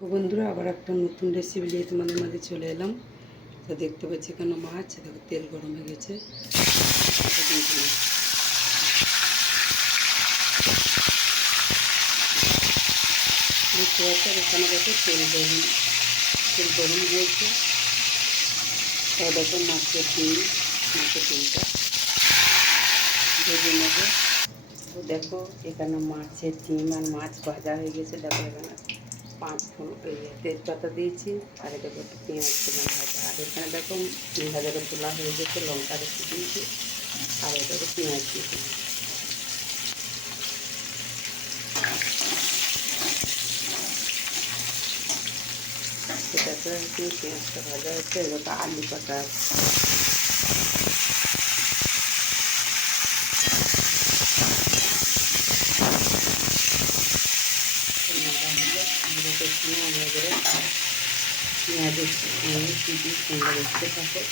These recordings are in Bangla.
তো বন্ধুরা আবার একটা নতুন রেসিপি নিয়ে তোমাদের মাঝে চলে এলাম। তো দেখতে পাচ্ছি এখানে মাছ, দেখো তেল গরম হয়ে গেছে, দেখতে পাচ্ছি। আর এখানে দেখো তেল গরম হয়েছে। তাই দেখো মাছের তেলটা ভেজে নেবে। তো দেখো এখানে মাছের ডিম আর মাছ ভাজা হয়ে গেছে। দেখো এখানে তেজপাতা দিয়েছি, আর দেখো একটু পেঁয়াজ দিলাম ভাজা। আর এখানে দেখো ভাজাটা তোলা হয়ে গেছে, লঙ্কা রেখে দিয়েছি, আর এটাকে পেঁয়াজ দিয়ে দিলাম। সেটাতে একটু পেঁয়াজটা ভাজা হচ্ছে, এবার আলু কাটা পেঁয়াজের সুন্দর দেখতে থাকে।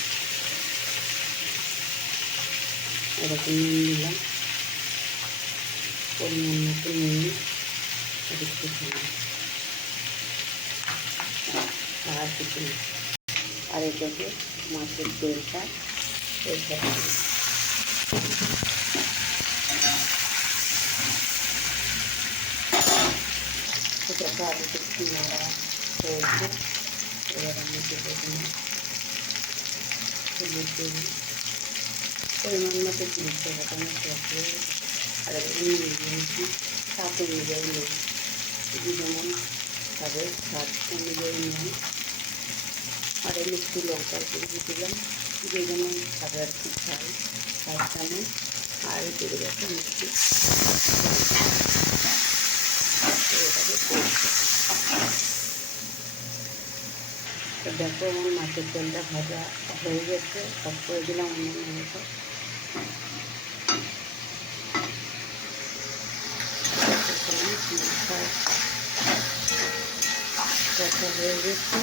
এরকম নুন দিলাম, পরিমাণ মতো নুন, একটু আর কিছু না। আর এটাকে মাছের তেলটা এটাকে আলুটা একটু নাড়া হয়েছে। এবার আমি দেবো পরিমাণ মতো জিনিসটা ঘটানো থাকলে, আর নুন দিয়েছি স্বাদ অনুযায়ী নুন, যেমন খাবে স্বাদ অনুযায়ী নুন। আর একটু লঙ্কার গুঁড়ো দিলাম, যে যেমন খাবে আর কি খাই, 5 চামচ। আর দিয়ে দেবো মিষ্টি। দেখো আমার মাছের তেলটা ভাজা হয়ে গেছে, সব করে দিলাম অন্য মতো। হয়ে গেছে,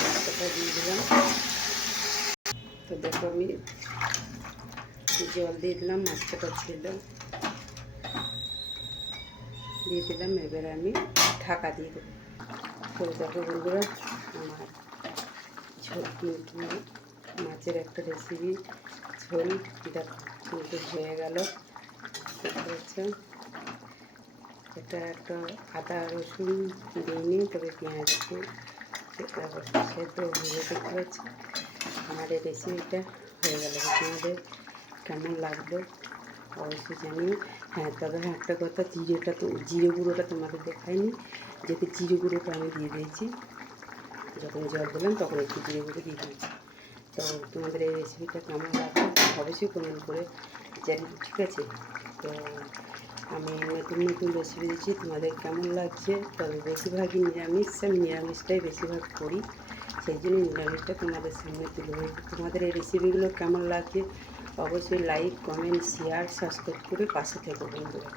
মাছটা দিয়ে দিলাম। তো দেখো আমি জল দিয়ে দিলাম, মাছটা ছিল দিয়ে দিলাম। এবারে আমি ঢাকা দিয়ে দেবো। তো দেখো বন্ধুরা আমার ঝোল কিন্তু মাছের একটা রেসিপি ঝোল দেখো কিন্তু হয়ে গেল। দেখতে পাচ্ছ এটা একটা আদা রসুন দিইনি, তবে পেঁয়াজ দিয়ে সেটা সেদ্ধ হয়ে দেখতে পাচ্ছি। আমার এই রেসিপিটা হয়ে গেল। তোমাদের কেমন লাগলো অবশ্যই জানিও। হ্যাঁ, তবে একটা কথা, জিরে গুঁড়োটা তোমাদের দেখায়নি, যেহেতু জিরে গুঁড়োটা আমি দিয়ে দিয়েছি। যখন জল দিলাম তখন একটু জিরে গুঁড়ো দিয়ে দিয়েছি। তো তোমাদের এই রেসিপিটা কেমন লাগবে অবশ্যই কমেন্ট করে জানিও, ঠিক আছে? তো আমি নতুন রেসিপি দিচ্ছি, তোমাদের কেমন লাগছে? তবে বেশিরভাগই নিরামিষ, আমি নিরামিষটাই বেশিরভাগ করি, সেই জন্য নিরামিষটা তোমাদের সামনে তুলে ধরি। তোমাদের এই রেসিপিগুলো কেমন লাগছে অবশ্যই লাইক, কমেন্ট, শেয়ার, সাবস্ক্রাইব করে পাশে থেকো বন্ধুরা।